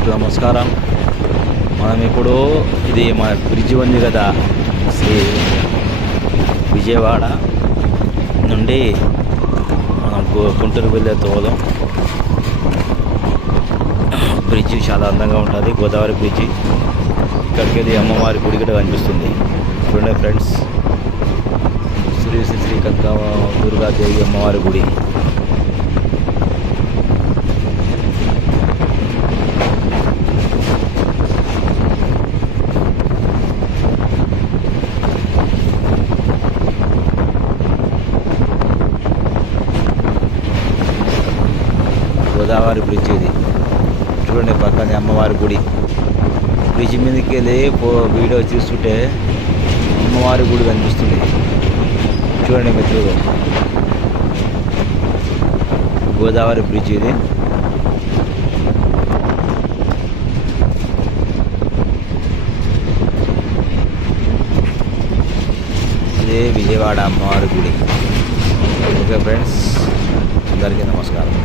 మిత్రులకు నమస్కారం. మనం ఇప్పుడు ఇది మన బ్రిడ్జి ఉంది కదా, శ్రీ విజయవాడ నుండి మనం గుంటూరు వెళ్ళే తోలం బ్రిడ్జి చాలా అందంగా ఉంటుంది. గోదావరి బ్రిడ్జి. ఇక్కడికి వెళ్ళి అమ్మవారి గుడి కూడా కనిపిస్తుంది. చూడండి ఫ్రెండ్స్, శ్రీ శ్రీ శ్రీ కనక దుర్గాదేవి అమ్మవారి గుడి. గోదావరి బ్రిడ్జ్ ఇది. చూడండి, పక్కనే అమ్మవారి గుడి. బ్రిడ్జ్ మీదకి వెళ్ళి వీడియో చూస్తుంటే అమ్మవారి గుడి కనిపిస్తుంది. చూడండి మిత్రులు, గోదావరి బ్రిడ్జ్ ఇది. ఇదే విజయవాడ అమ్మవారి గుడి. ఓకే ఫ్రెండ్స్, అందరికీ నమస్కారం.